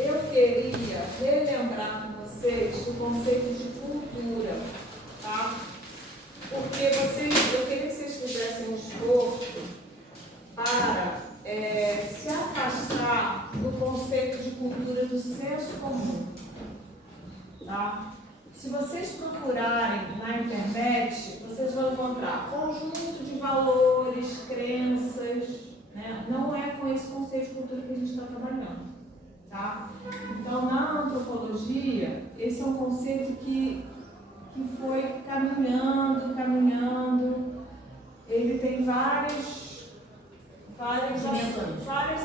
eu queria relembrar com vocês o conceito de cultura, tá? Porque eu queria que vocês fizessem um esforço para se afastar do conceito de cultura do senso comum, tá? Se vocês procurarem na internet, vocês vão encontrar conjunto de valores, crenças, né? Não é com esse conceito de cultura que a gente está trabalhando, tá? Então, na antropologia, esse é um conceito que foi caminhando, ele tem várias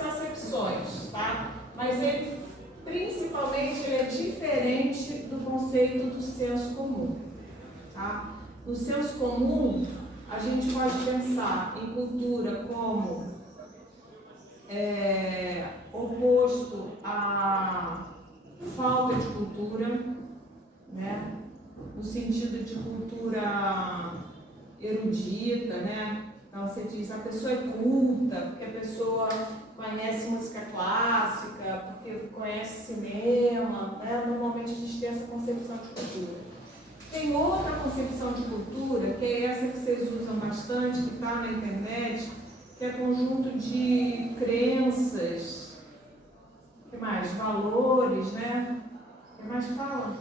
acepções, tá? Mas ele, principalmente, ele é diferente do conceito do senso comum, tá? No senso comum, a gente pode pensar em cultura como oposto à falta de cultura, né? No sentido de cultura erudita, né? Então você diz, a pessoa é culta, porque a pessoa conhece música clássica, porque conhece cinema, né? Normalmente a gente tem essa concepção de cultura. Tem outra concepção de cultura, que é essa que vocês usam bastante, que está na internet, que é conjunto de crenças, o que mais? Valores, né? O que mais fala?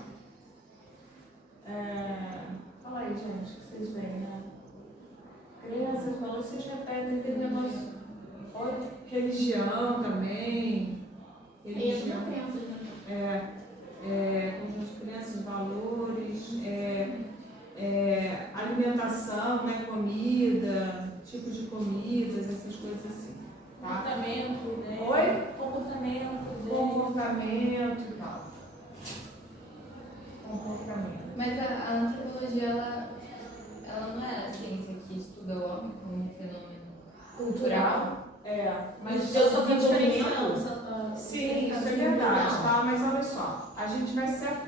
Fala aí, gente, que vocês veem, né? Crenças, valores, vocês repetem, tem negócio. Religião também. Religião. Conjunto de crenças, valores, alimentação, né? Comida, tipo de comidas, essas coisas assim. Tá? Comportamento, né? Oi? Comportamento e tal. Comportamento. Mas a antropologia, ela não é a ciência que estuda o homem como um fenômeno cultural? Mas eu sou diferenciando. Sim, isso é verdade, tá? Mas olha só, a gente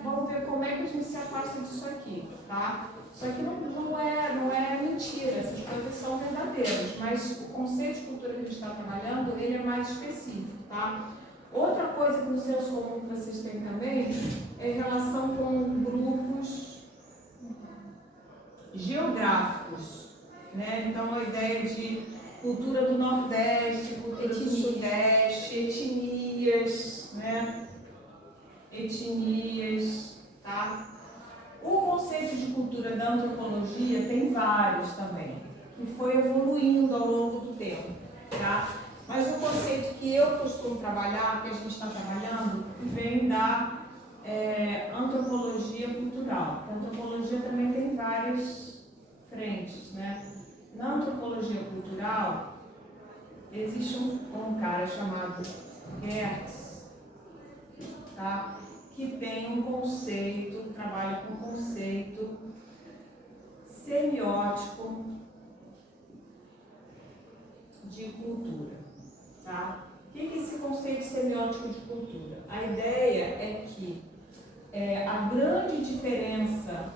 vamos ver como é que a gente se afasta disso aqui, tá? Isso aqui não é mentira, essas coisas são verdadeiras, mas o conceito de cultura que a gente está trabalhando, ele é mais específico, tá? Outra coisa que no senso comum que vocês têm também é em relação com grupos geográficos, né? Então a ideia de cultura do Nordeste, cultura do Sudeste, etnias, né? Etnias, tá? O conceito de cultura da antropologia tem vários também, que foi evoluindo ao longo do tempo, tá? Mas o conceito que eu costumo trabalhar, que a gente está trabalhando, vem da antropologia cultural. A antropologia também tem várias frentes, né? Na antropologia cultural, existe um cara chamado Gertz, tá? Que tem um conceito, trabalha com um conceito semiótico de cultura, tá? O que é esse conceito semiótico de cultura? A ideia é que a grande diferença,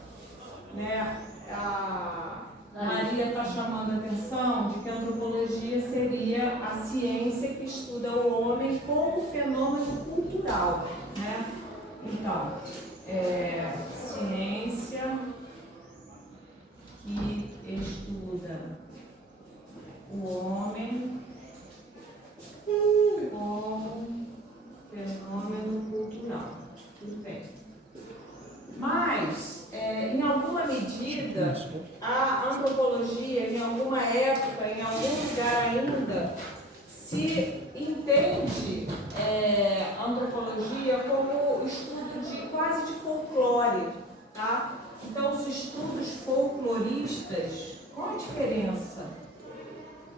né, a Maria está chamando a atenção de que a antropologia seria a ciência que estuda o homem como fenômeno cultural, né? Então, ciência que estuda o homem como fenômeno cultural. Tudo bem. Mas, em alguma medida, a antropologia, em alguma época, em algum lugar ainda, se entende a antropologia como estudo quase de folclore, tá? Então, os estudos folcloristas, qual a diferença?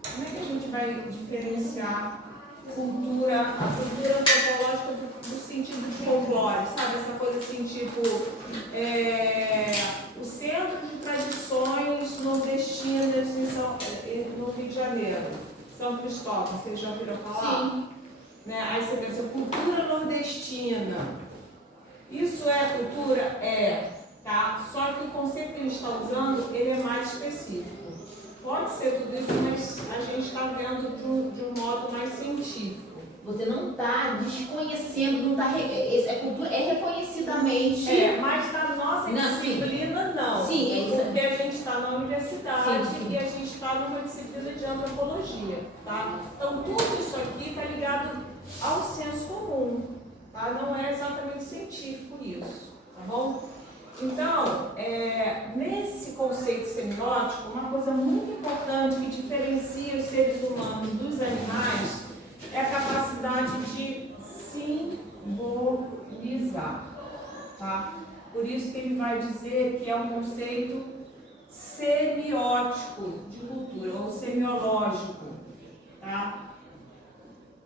Como é que a gente vai diferenciar a cultura antropológica do sentido de folclore, sabe? Essa coisa assim, tipo, o Centro de Tradições Nordestinas no Rio de Janeiro, São Cristóvão, vocês já ouviram falar? Sim. Né? Aí você pensa, cultura nordestina. Isso é cultura? Tá? Só que o conceito que ele está usando, ele é mais específico. Pode ser tudo isso, mas a gente está vendo de um modo mais científico, Você não está desconhecendo, não tá, a cultura é reconhecidamente. Mas na nossa disciplina não. Sim, é isso. Porque a gente está na universidade Sim. e a gente está numa disciplina de antropologia, tá? Então tudo isso aqui está ligado ao senso comum, tá? Não é exatamente científico isso, tá bom? Então, nesse conceito semiótico, uma coisa muito importante que diferencia os seres humanos dos animais é a capacidade de simbolizar, tá? Por isso que ele vai dizer que é um conceito semiótico de cultura, ou semiológico, tá?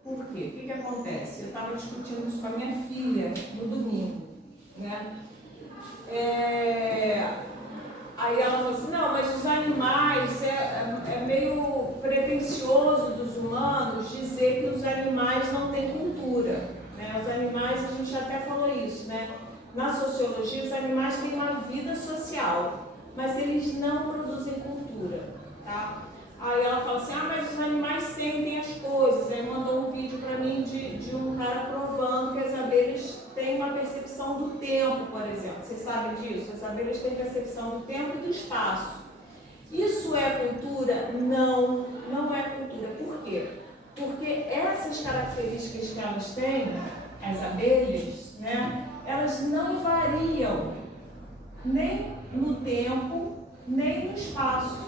Por quê? O que acontece? Eu estava discutindo isso com a minha filha no domingo, né? Aí ela falou assim, não, mas os animais, é meio pretensioso dos humanos dizer que os animais não têm cultura, né? Os animais, a gente até falou isso, né? Na sociologia, os animais têm uma vida social, mas eles não produzem cultura, tá? Aí ela fala assim, mas os animais sentem as coisas. Aí mandou um vídeo para mim de um cara provando que as abelhas têm uma percepção do tempo, por exemplo. Vocês sabem disso? As abelhas têm percepção do tempo e do espaço. Isso é cultura? Não, não é cultura. Por quê? Porque essas características que elas têm, as abelhas, né, elas não variam nem no tempo, nem no espaço.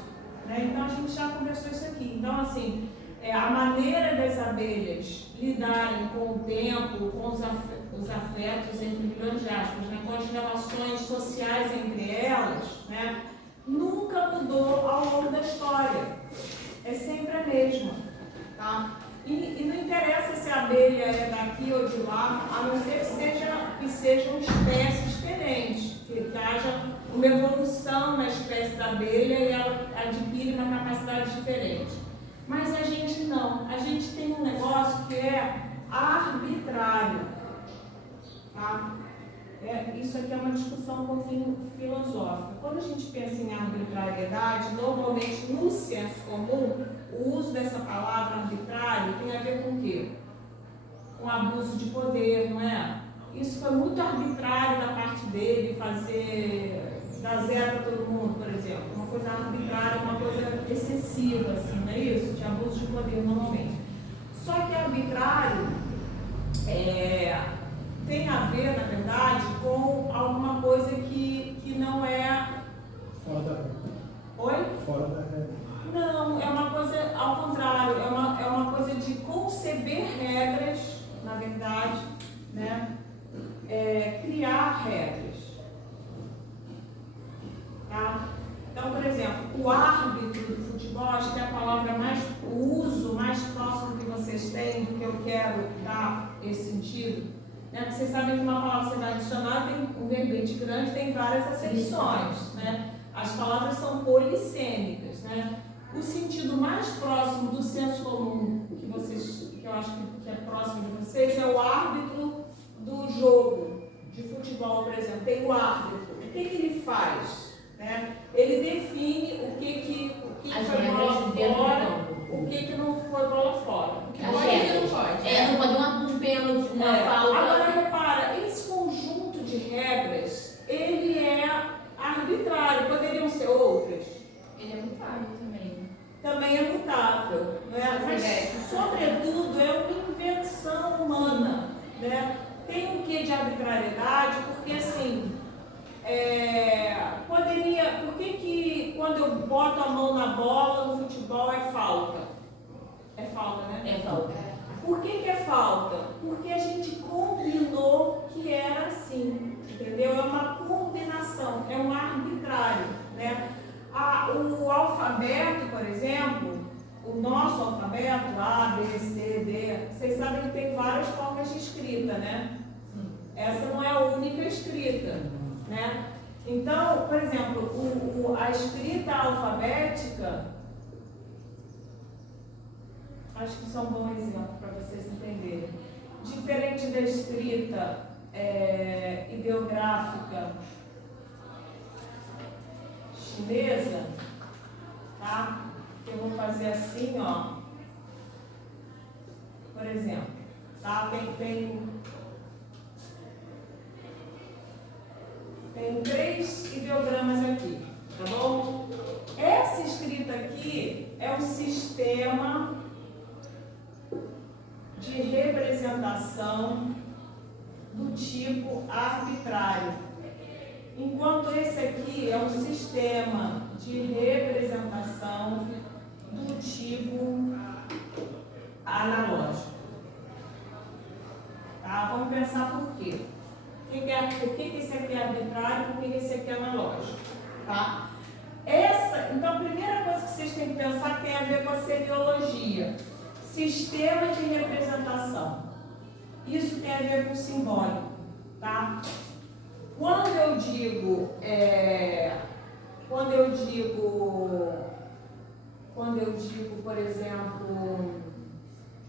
Então a gente já conversou isso aqui. Então, assim, a maneira das abelhas lidarem com o tempo, com os afetos, entre milhões de aspas, né, com as relações sociais entre elas, né, nunca mudou ao longo da história. É sempre a mesma. Tá? E não interessa se a abelha é daqui ou de lá, a não ser que sejam espécies diferentes, que haja uma evolução na espécie da abelha e ela adquire uma capacidade diferente. Mas a gente não. A gente tem um negócio que é arbitrário. Tá? Isso aqui é uma discussão um pouquinho filosófica. Quando a gente pensa em arbitrariedade, normalmente no senso comum, o uso dessa palavra arbitrário tem a ver com o quê? Com abuso de poder, não é? Isso foi muito arbitrário da parte dele, dar zero para todo mundo, por exemplo. Uma coisa arbitrária, uma coisa excessiva, assim, não é isso? De abuso de poder, normalmente. Só que arbitrário tem a ver, na verdade, com alguma coisa que não é... Fora da regra. Oi? Fora da regra. Não, é uma coisa ao contrário, é uma coisa de conceber regras, na verdade, né? Criar regras. Tá? Então, por exemplo, o árbitro do futebol, acho que é a palavra o uso mais próximo que vocês têm do que eu quero dar esse sentido. Né? Porque vocês sabem que uma palavra você vai adicionar, tem um verbete grande, tem várias acepções. Né? As palavras são polissêmicas. Né? O sentido mais próximo do senso comum que eu acho que é próximo de vocês é o árbitro do jogo de futebol, por exemplo. Tem o árbitro. O que ele faz? Né? Ele define o que foi bola fora, o que não foi bola fora. O que pode e não pode. Não pode um pênalti, uma falta. Agora repara, esse conjunto de regras, ele é arbitrário, poderiam ser outras. Ele é mutável também. Também é mutável, né? Mas, sobretudo, é uma invenção humana, né? Tem um quê de arbitrariedade, porque assim, por que quando eu boto a mão na bola no futebol é falta? É falta, né? É falta. Por que é falta? Porque a gente combinou que era assim, entendeu? É uma combinação, é um arbitrário, né? O alfabeto, por exemplo, o nosso alfabeto, A, B, C, D, vocês sabem que tem várias formas de escrita, né? Essa não é a única escrita, né? Então, por exemplo, a escrita alfabética, acho que isso é um bom exemplo para vocês entenderem. Diferente da escrita ideográfica chinesa, tá? Eu vou fazer assim, ó. Por exemplo, Tá? Tem 3 ideogramas aqui, tá bom? Essa escrita aqui é um sistema de representação do tipo arbitrário, enquanto esse aqui é um sistema de representação do tipo analógico. Tá? Vamos pensar por quê. Por que esse aqui é arbitrário e por que esse aqui é analógico? Tá? Então, a primeira coisa que vocês têm que pensar tem a ver com a semiologia. Sistema de representação. Isso tem a ver com simbólico. Tá? Quando eu digo, por exemplo,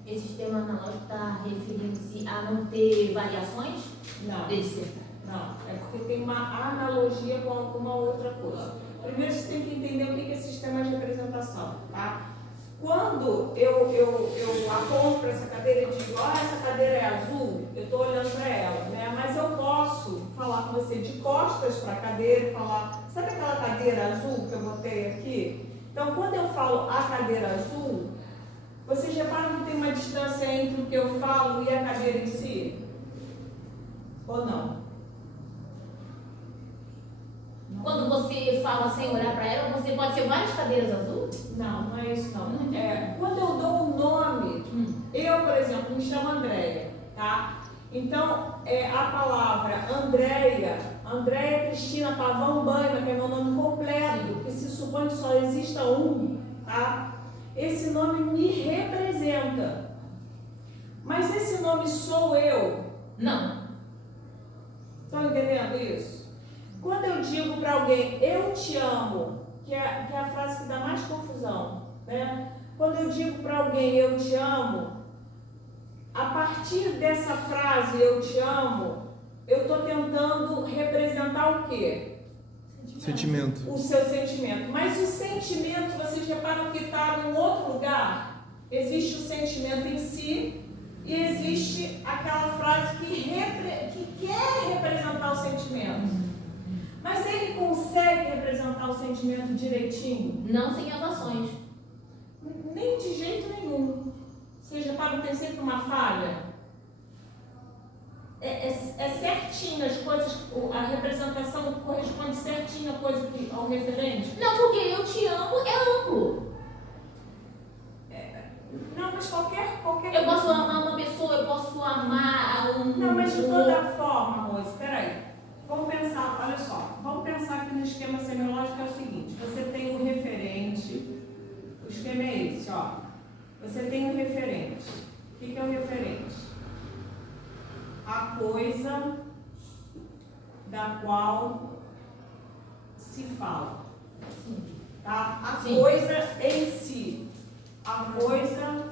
Esse sistema analógico está referindo-se a não ter variações? não. Desse. Não, é porque tem uma analogia com alguma outra coisa. Primeiro você tem que entender o que é sistema de representação, tá? Quando eu aponto para essa cadeira e digo, essa cadeira é azul, eu estou olhando para ela, né? Mas eu posso falar com você de costas para a cadeira e falar, sabe aquela cadeira azul que eu botei aqui? Então, quando eu falo a cadeira azul, vocês reparam que tem uma distância entre o que eu falo e a cadeira em si? Ou não? Quando você fala sem olhar para ela, você pode ser várias cadeiras azul? Não, não é isso não. Quando eu dou um nome, eu, por exemplo, me chamo Andréia, tá? Então, a palavra Andréia Cristina Pavão Baima, que é meu nome completo, que se supõe que só exista um, tá? Esse nome me representa. Mas esse nome sou eu? Não. Estão entendendo isso? Quando eu digo para alguém, eu te amo, que é a frase que dá mais confusão, né? Quando eu digo para alguém, eu te amo, a partir dessa frase, eu te amo, eu estou tentando representar o quê? Sentimento. O seu sentimento. Mas o sentimento, vocês reparam que está em outro lugar? Existe o sentimento em si e existe aquela frase que quer representar o sentimento. Mas ele consegue representar o sentimento direitinho? Não sem as ações. Nem de jeito nenhum. Vocês reparam que tem sempre uma falha? É certinho as coisas, a representação corresponde certinho ao referente? Não, porque eu te amo é amplo. Não, mas qualquer... Eu posso amar uma pessoa, eu posso amar um... Não, mas de toda forma, moça, peraí. Vamos pensar, olha só, vamos pensar aqui no esquema semiológico, é o seguinte, você tem um referente, o esquema é esse, ó. Você tem um referente. O que é o referente? A coisa da qual se fala. Tá? A Sim. coisa em si. A coisa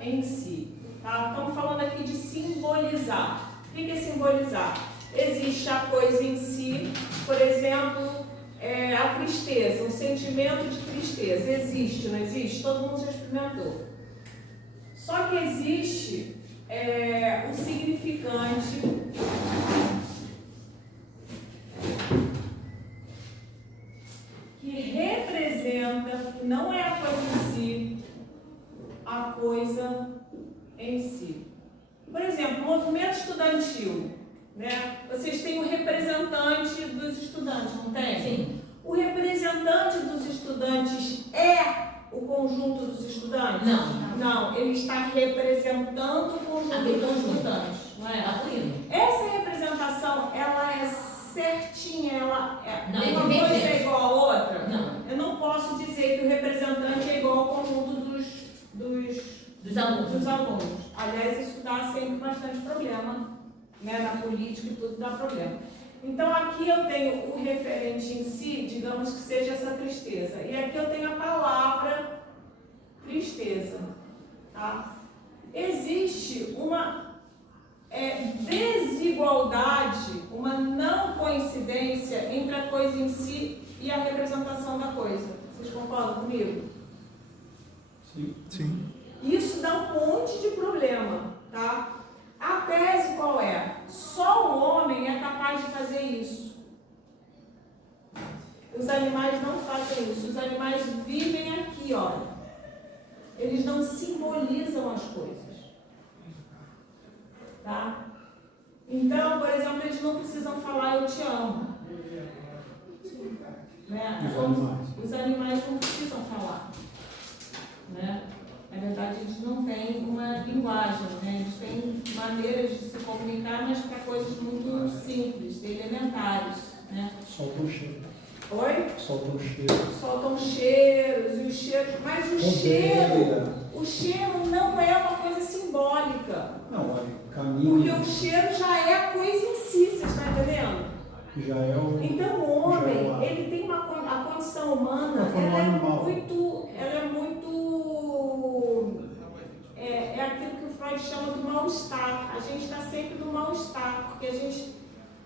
em si. Tá? Estamos falando aqui de simbolizar. O que é simbolizar? Existe a coisa em si, por exemplo, a tristeza, um sentimento de tristeza. Existe, não existe? Todo mundo já experimentou. Só que existe o significante que representa, não é a coisa em si, a coisa em si. Por exemplo, movimento estudantil, né? Vocês têm o representante dos estudantes, não tem? Sim. O representante dos estudantes é o conjunto dos estudantes? Não. Não, ele está representando o conjunto dos estudantes, não é? Essa representação, ela é certinha, ela Não, é uma coisa divergente. é igual a outra? Não. Eu não posso dizer que o representante é igual ao conjunto dos alunos. Aliás, isso dá sempre bastante problema, né? Na política e tudo dá problema. Então, aqui eu tenho o referente em si, digamos que seja essa tristeza. E aqui eu tenho a palavra tristeza. Tá? Existe uma desigualdade, uma não coincidência entre a coisa em si e a representação da coisa. Vocês concordam comigo? Sim. Isso dá um animais não fazem isso. Os animais vivem aqui, olha. Eles não simbolizam as coisas. Tá? Então, por exemplo, eles não precisam falar eu te amo. Né? Os animais não precisam falar. Né? Na verdade, eles não têm uma linguagem, né? Eles têm maneiras de se comunicar, mas para coisas muito simples, elementares. Né? Soltam cheiro. Oi? Soltam cheiro. Soltam cheiros, e os cheiros, mas o cheiro não é uma coisa simbólica. Não, olha, caminho. Porque o cheiro já é a coisa em si, você está entendendo? Já é o. Então o homem, ele tem a condição humana, ela é aquilo que o Freud chama do mal-estar. A gente está sempre no mal-estar, porque a gente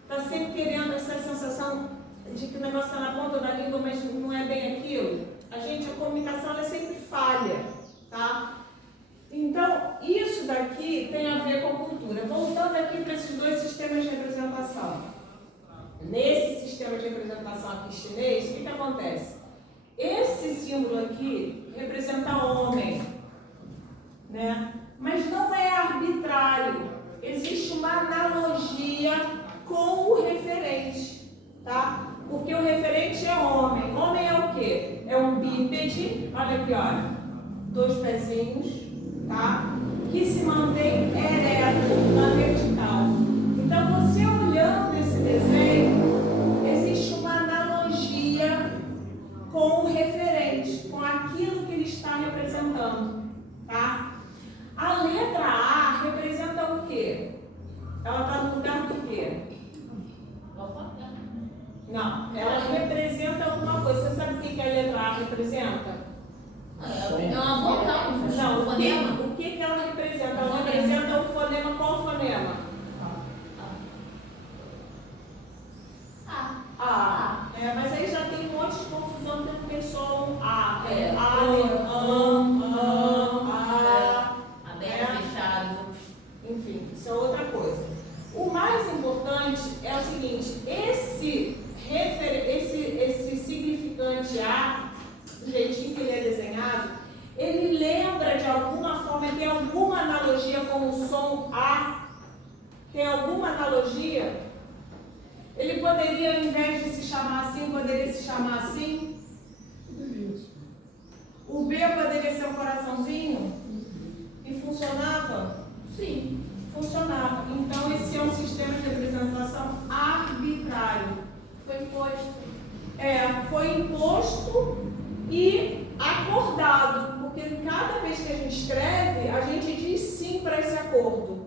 está sempre querendo essa sensação de que o negócio está na ponta da língua, mas não é bem aquilo. A comunicação ela é sempre falha, tá? Então, isso daqui tem a ver com cultura. Voltando aqui para esses dois sistemas de representação. Nesse sistema de representação aqui chinês, o que acontece? Esse símbolo aqui representa homem, né? Mas não é arbitrário. Existe uma analogia com o referente, tá? Porque o referente é homem. Homem é o quê? É um bípede, olha aqui, olha, 2 pezinhos, tá? Que se mantém ereto na vertical. Então, você olhando esse desenho, existe uma analogia com o referente, com aquilo que ele está representando, tá? A letra A representa o quê? Ela está no lugar do quê? Não, ela representa alguma coisa. Você sabe o que a letra A representa? É uma vocal. Não, fonema. o que ela representa? Ela representa o fonema, qual fonema? Mas aí já tem um monte de confusão, porque não tem só um A. Tem Aberto, fechado. Enfim, isso é outra coisa. O mais importante é o seguinte, esse significante A, do jeitinho que ele é desenhado, ele lembra de alguma forma, tem alguma analogia com o som A? Tem alguma analogia? Ele poderia, ao invés de se chamar assim, poderia se chamar assim? O B poderia ser um coraçãozinho? E funcionava? Sim, funcionava. Então, esse é um sistema de representação arbitrário. Foi imposto. Foi imposto e acordado, porque cada vez que a gente escreve, a gente diz sim para esse acordo.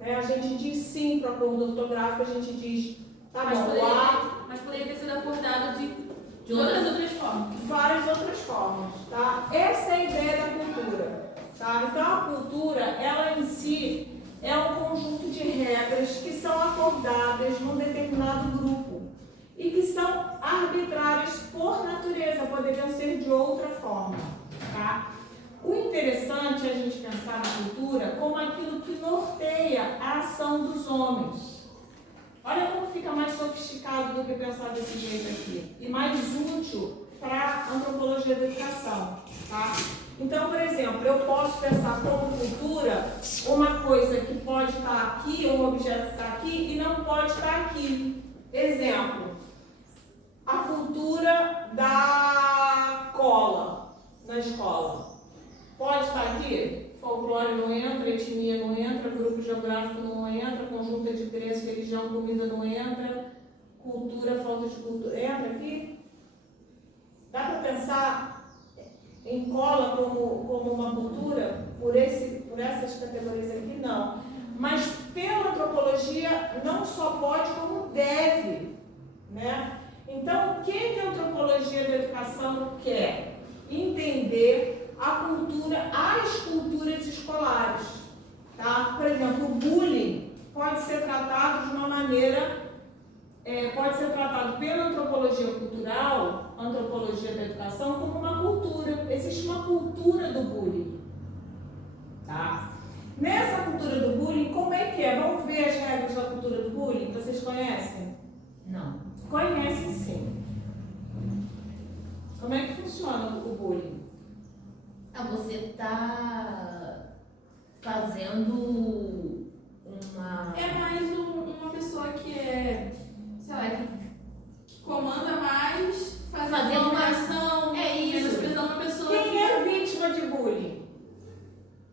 A gente diz sim para o acordo ortográfico, a gente diz, tá bom, mas poderia ter sido acordado de outras formas. Várias outras formas, tá? Essa é a ideia da cultura, tá? Então, a cultura, ela em si, é um conjunto de regras que são acordadas num determinado grupo e que são arbitrárias por natureza, poderiam ser de outra forma, tá? O interessante é a gente pensar na cultura como aquilo que norteia a ação dos homens. Olha como fica mais sofisticado do que pensar desse jeito aqui e mais útil para a antropologia da educação, tá? Então, por exemplo, eu posso pensar como cultura uma coisa que pode estar aqui, um objeto que está aqui e não pode estar aqui. Exemplo, a cultura da cola na escola. Pode estar aqui? Folclore não entra, etnia não entra, grupo geográfico não entra, conjunto de crenças, religião, comida não entra, cultura, falta de cultura. Entra aqui? Dá para pensar em cola como uma cultura por essas categorias aqui? Não. Mas pela antropologia não só pode, como deve, né? Então, o que a antropologia da educação quer? Entender a cultura, as culturas escolares, tá? Por exemplo, o bullying pode ser tratado de uma maneira, pode ser tratado pela antropologia cultural, antropologia da educação, como uma cultura. Existe uma cultura do bullying, tá? Nessa cultura do bullying, como é que é? Vamos ver as regras da cultura do bullying? Vocês conhecem? Não. Conhecem sim. Como é que funciona o bullying? Você está fazendo uma... É mais uma pessoa que sei lá, que comanda mais, Fazer uma uma ação, É isso. menosprezando uma pessoa. Quem é vítima de bullying?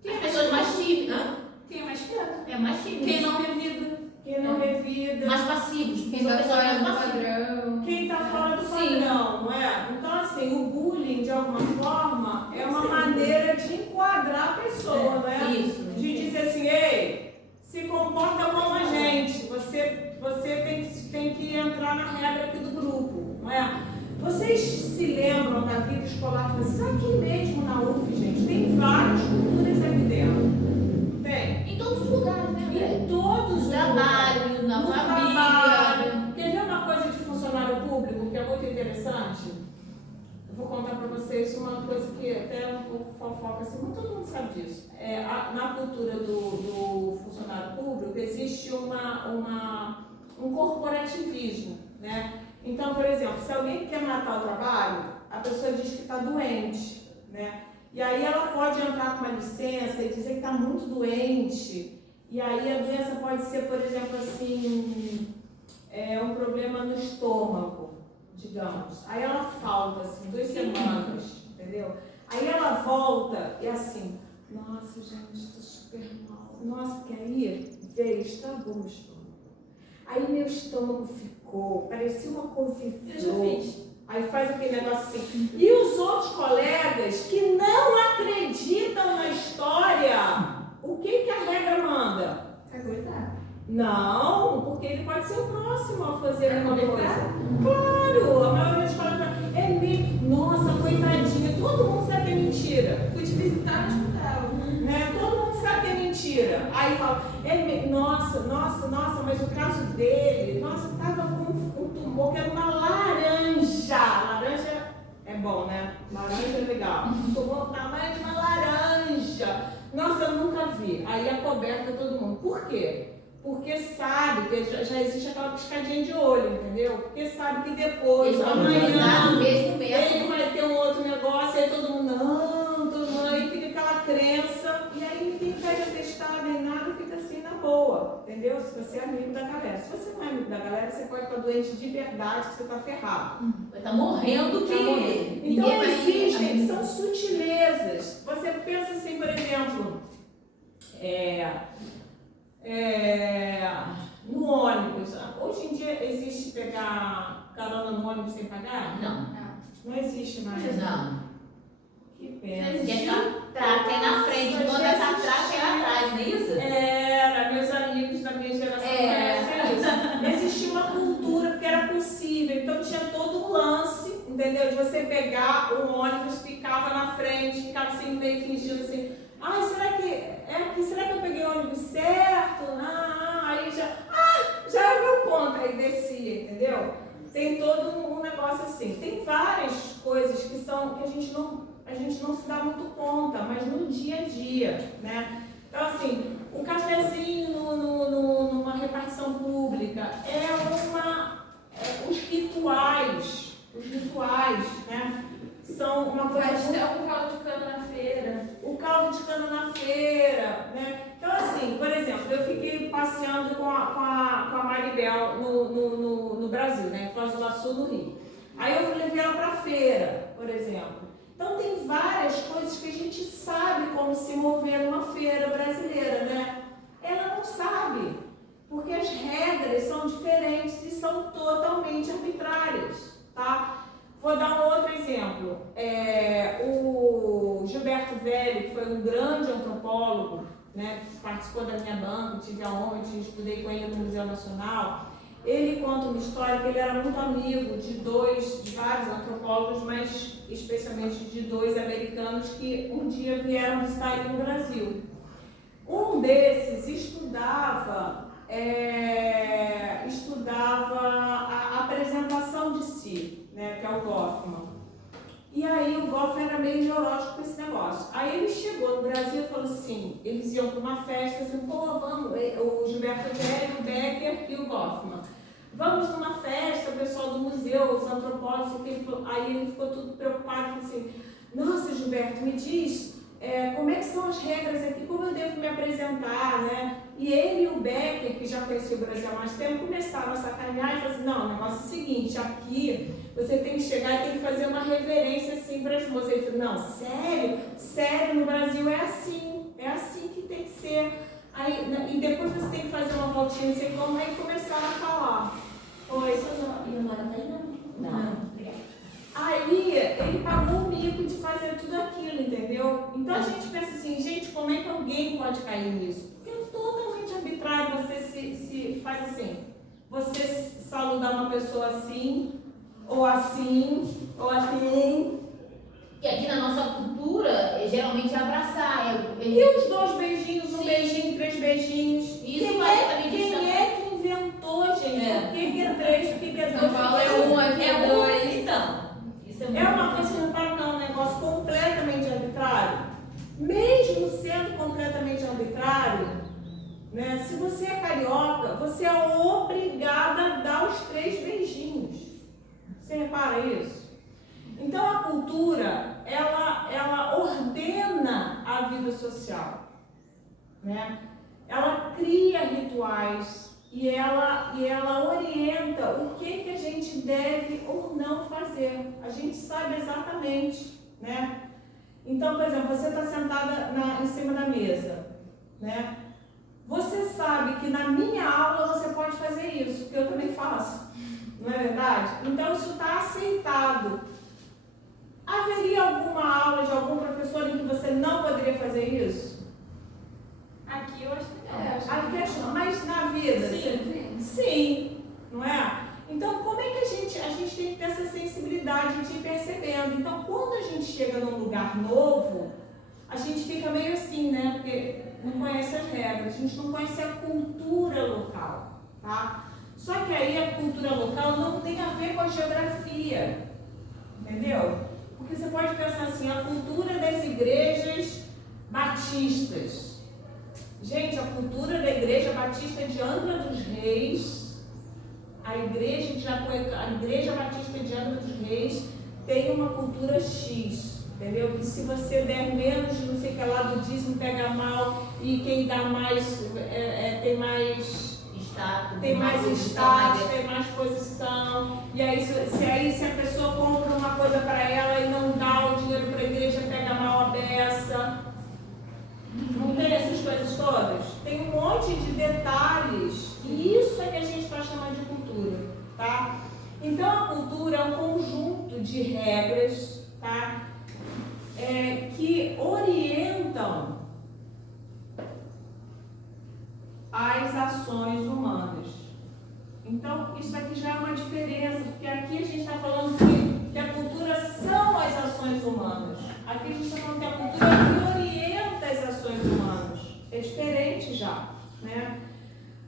As pessoas mais tímidas, Quem é mais quieto? é mais tímidas. Quem não revida. Quem não revida? Mais passivos. Quem São tá pessoas fora mais do passivas. padrão. Quem está fora do Sim. padrão, não é? Então, assim, o bullying, de alguma forma, é uma maneira de enquadrar a pessoa, não é? Isso. De dizer assim, ei, se comporta como a gente, você tem que entrar na regra aqui do grupo, não é? Vocês se lembram da vida escolar de vocês? Aqui mesmo na UF, gente, tem várias culturas aqui dentro. Tem. Em todos os lugares, né, André? Em todos os No trabalho, na no família. trabalho. Quer ver uma coisa de funcionário público que é muito interessante? Eu vou contar para vocês uma coisa que até é um pouco fofoca, assim, mas todo mundo sabe disso. Na cultura do funcionário público existe um corporativismo, né? Então, por exemplo, se alguém quer matar o trabalho, a pessoa diz que está doente, né? E aí ela pode entrar com uma licença e dizer que está muito doente. E aí a doença pode ser, por exemplo, assim, um problema no estômago, digamos. Aí ela falta, assim, 2 semanas, entendeu? Aí ela volta e assim, nossa, gente, estou super mal. Nossa, porque aí veio, estragou meu estômago. Aí meu estômago ficou, parecia uma couve-flor. Eu já fiz. Aí faz aquele negócio assim. E os outros colegas que não acreditam na história, o que a regra manda? Aguentar. Não, porque ele pode ser o próximo a fazer uma coisa. Claro, a maioria dos colegas fala, nossa, coitadinha, todo mundo sabe que é mentira. Fui te visitar no hospital. Né? Todo mundo sabe que é mentira. Aí fala, nossa, mas o caso dele, nossa, tava com um tumor que era uma laranja. Laranja é bom, né? Laranja é legal. Tumor do tamanho de uma laranja. Nossa, eu nunca vi. Aí acoberta todo mundo. Por quê? Porque sabe que já existe aquela piscadinha de olho, entendeu? Porque sabe que depois, Eles vão utilizar amanhã, o mesmo método. ele vai ter um outro negócio, aí todo mundo, aí fica aquela crença, e aí ninguém pega atestado nem nada, fica assim na boa, entendeu? Se você é amigo da galera. Se você não é amigo da galera, você pode estar doente de verdade, que você está ferrado. Vai estar morrendo que Então ninguém vai... existem, são sutilezas. Você pensa assim, por exemplo, no ônibus. Hoje em dia existe pegar carona no ônibus sem pagar? Não existe mais. Não. Que pena. Quem é na frente, Nossa, quando é pra trás, quem é atrás, não é isso? Meus amigos da minha geração conhecem isso. Existia uma cultura porque era possível, então tinha todo um lance, entendeu? De você pegar o ônibus, ficava na frente, ficava assim meio fingindo assim, será que é aqui? Será que eu peguei o ônibus certo? Aí já é meu ponto, aí descia, entendeu? Tem todo um negócio assim. Tem várias coisas que a gente não se dá muito conta, mas no dia a dia, né? Então, assim, o cafezinho numa repartição pública os rituais, né? São uma coisa Pastel com caldo de cana na feira. o caldo de cana na feira, né? Então, assim, por exemplo, eu fiquei passeando com a Maribel no Brasil, né? Em Foz do Iguaçu, no Rio. Aí eu levei ela para a feira, por exemplo. Então, tem várias coisas que a gente sabe como se mover numa feira brasileira, né? Ela não sabe, porque as regras são diferentes e são totalmente arbitrárias, tá? Vou dar um outro exemplo. O Gilberto Velho, que foi um grande antropólogo, né, que participou da minha banca, tive a honra de estudei com ele no Museu Nacional. Ele conta uma história que ele era muito amigo de vários antropólogos, mas especialmente de 2 americanos que um dia vieram visitar ele no Brasil. Um desses estudava a apresentação de si, né, que é o Goffman. E aí o Goffman era meio neurótico com esse negócio. Aí ele chegou no Brasil e falou assim, eles iam para uma festa, assim, vamos, o Gilberto Velho, o Becker e o Goffman. Vamos numa festa, o pessoal do museu, os antropólogos, aí ele ficou tudo preocupado, falou assim, nossa, Gilberto, me diz, como é que são as regras aqui, como eu devo me apresentar, né? E ele e o Becker, que já conhecia o Brasil há mais tempo, começaram a sacanear e falaram assim, não, o negócio é o seguinte, aqui você tem que chegar e tem que fazer uma reverência assim para as moças. Ele falou, não, sério? Sério, no Brasil é assim que tem que ser. Aí, e depois você tem que fazer uma voltinha, não sei como, aí começaram a falar. Oi, E não mora daí, não? Não. Obrigada. Aí ele pagou o mico de fazer tudo aquilo, entendeu? Então a gente pensa assim, gente, como é que alguém pode cair nisso? Porque é totalmente arbitrário você se faz assim. Você saludar uma pessoa assim, ou assim, ou assim. E aqui na nossa cultura, geralmente é abraçar. E os 2 beijinhos, um Sim. beijinho, 3 beijinhos. Isso vale pra mim Quem é que inventou, gente? É. Por que é 3, por que é 2? São Paulo é um, aqui é dois. Então, isso é muito É uma coisa que não para que é um negócio completamente arbitrário. Mesmo sendo completamente arbitrário, né? Se você é carioca, você é obrigada a dar os 3 beijinhos. Você repara isso? Então a cultura, ela ordena a vida social, né? Ela cria rituais e ela orienta o que a gente deve ou não fazer. A gente sabe exatamente, né? Então, por exemplo, você está sentada em cima da mesa, né? Você sabe que na minha aula você pode fazer isso, porque eu também faço, não é verdade? Então isso está aceitado. Haveria alguma aula de algum professor em que você não poderia fazer isso? Aqui eu acho que não. Aqui não, mas na vida? Sim. Sim, não é? Então, como é que a gente tem que ter essa sensibilidade de ir percebendo? Então, quando a gente chega num lugar novo, a gente fica meio assim, né? Porque não conhece as regras, a gente não conhece a cultura local, tá? Só que aí a cultura local não tem a ver com a geografia, entendeu? Porque você pode pensar assim, a cultura das igrejas batistas. Gente, a cultura da igreja batista de Angra dos Reis, a igreja batista de Angra dos Reis tem uma cultura X, entendeu? Que se você der menos, não sei o que lá do dízimo, pega mal, e quem dá mais tem mais status, tem mais status, tem mais posição, e aí se a pessoa compra uma coisa para ela e não dá o dinheiro para a igreja, pega mal a beça. Não tem essas coisas todas? Tem um monte de detalhes, e isso é que a gente está chamando de cultura, tá? Então a cultura é um conjunto de regras, tá? Que orientam as ações humanas. Então, isso aqui já é uma diferença, porque aqui a gente está falando que a cultura são as ações humanas. Aqui a gente está falando que a cultura que orienta as ações humanas. É diferente já, né?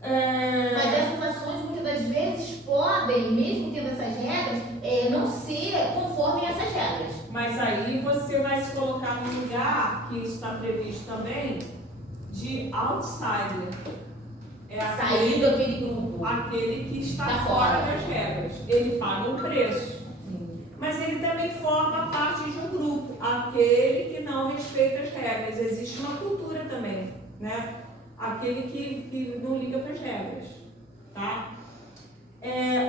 Mas essas ações muitas das vezes podem, mesmo tendo essas regras, não ser conforme essas regras. Mas aí você vai se colocar num lugar, que isso está previsto também, de outsider. Sair daquele grupo. Aquele que está Tá fora fora. das regras. Ele paga um preço. Mas ele também forma parte de um grupo. Aquele que não respeita as regras. Existe uma cultura também, né? Aquele que não liga para as regras, tá?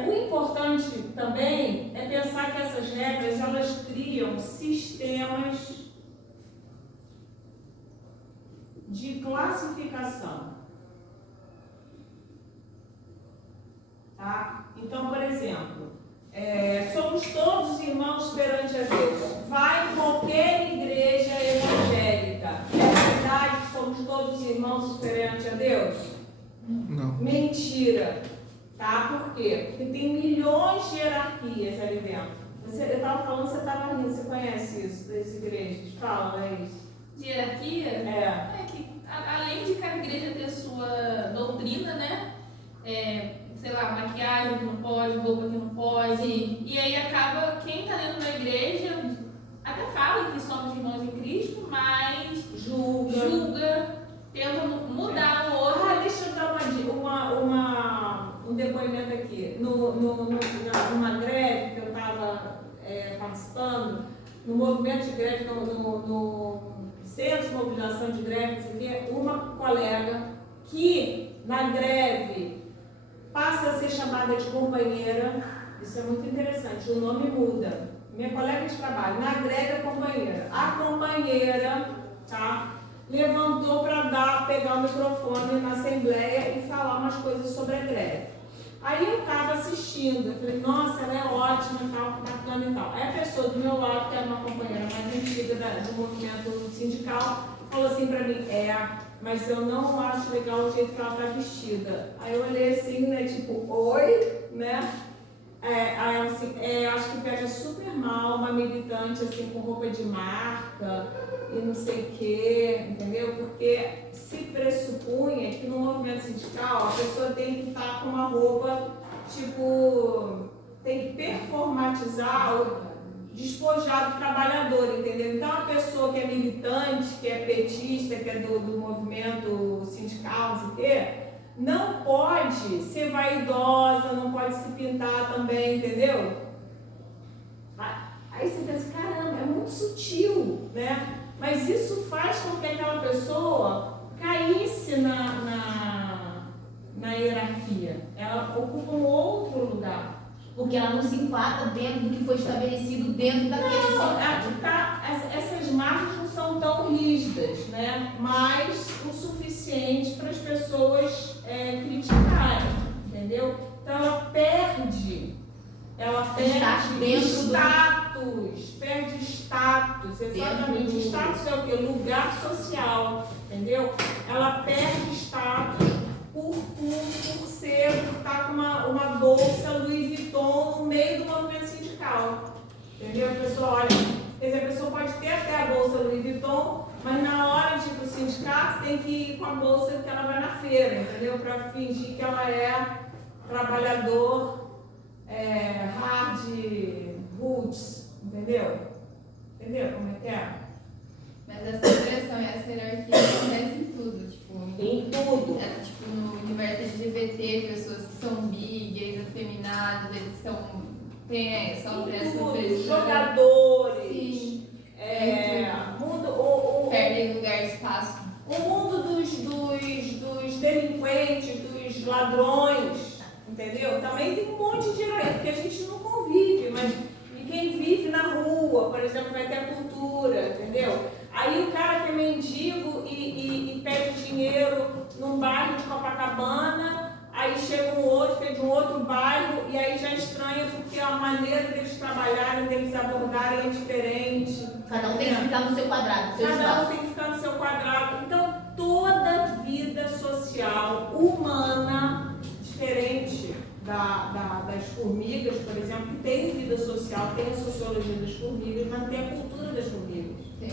O importante também é pensar que essas regras, elas criam sistemas de classificação. Tá? Então, por exemplo, somos todos irmãos perante a Deus. Vai em qualquer igreja evangélica. É verdade que somos todos irmãos perante a Deus? Não. Mentira. Tá? Por quê? Porque tem milhões de hierarquias ali dentro. Eu estava falando, você estava rindo, você conhece isso das igrejas? Fala, é isso. De hierarquia? É. Que além de cada igreja ter sua doutrina, né? Sei lá, maquiagem que não pode, roupa que não pode. E aí acaba, quem está dentro da igreja até fala que somos irmãos em Cristo, mas julga, tenta mudar o outro. Deixa eu dar um depoimento aqui. No numa greve que eu estava participando, no movimento de greve, no centro de mobilização de greve, não sei o quê, uma colega que na greve passa a ser chamada de companheira, isso é muito interessante, o nome muda. Minha colega de trabalho, na greve é companheira. A companheira, tá, levantou para pegar o microfone na assembleia e falar umas coisas sobre a greve. Aí eu estava assistindo, eu falei, nossa, ela é ótima, tal, bacana e tal. Aí a pessoa do meu lado, que era uma companheira mais antiga do movimento sindical, falou assim para mim, mas eu não acho legal o jeito que ela está vestida. Aí eu olhei assim, né, tipo, oi, né? Aí ela assim, acho que pega super mal uma militante assim com roupa de marca e não sei o quê, entendeu? Porque se pressupunha que no movimento sindical a pessoa tem que estar com uma roupa, tipo, tem que performatizar o despojado do trabalhador, entendeu? Então a pessoa que é militante, que é petista, que é do movimento sindical, não sei o quê, não pode ser vaidosa, não pode se pintar também, entendeu? Aí você pensa, caramba, é muito sutil, né? Mas isso faz com que aquela pessoa caísse na hierarquia. Ela ocupa um outro lugar. Porque ela não se enquadra dentro do que foi estabelecido dentro daquele essas margens não são tão rígidas, né? Mas o suficiente para as pessoas criticarem, entendeu? Então ela perde status, exatamente. Status é o quê? Lugar social, entendeu? Ela perde status por estar com uma bolsa Louis Vuitton no meio do movimento sindical, entendeu? A pessoa olha, quer dizer, a pessoa pode ter até a bolsa Louis Vuitton, mas na hora de ir para o sindicato tem que ir com a bolsa que ela vai na feira, entendeu? Para fingir que ela é trabalhador hard roots, entendeu? Entendeu como é que é? Mas essa opressão e essa hierarquia acontece em tudo, tipo... Em tudo. Tipo, no universo LGBT, pessoas que são bi, gays afeminados, eles sofrem essa opressão. Jogadores. Sim. Perdem lugar e espaço. O mundo dos delinquentes, dos ladrões, entendeu? Também tem um monte de hierarquia, porque a gente não convive, mas quem vive na rua, por exemplo, vai ter a cultura, entendeu? Aí o cara que é mendigo e pede dinheiro num bairro de Copacabana, aí chega um outro que é de um outro bairro e aí já estranha porque a maneira deles trabalharem, deles abordarem é diferente. Cada um tem que ficar no seu quadrado. Cada um tem que ficar no seu quadrado. Então toda vida social humana, diferente das formigas, por exemplo, que tem vida social, tem a sociologia das formigas, mas tem a cultura das formigas. Tem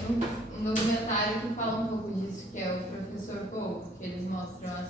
um documentário que fala um pouco disso, que é o Professor Paul, que eles mostram a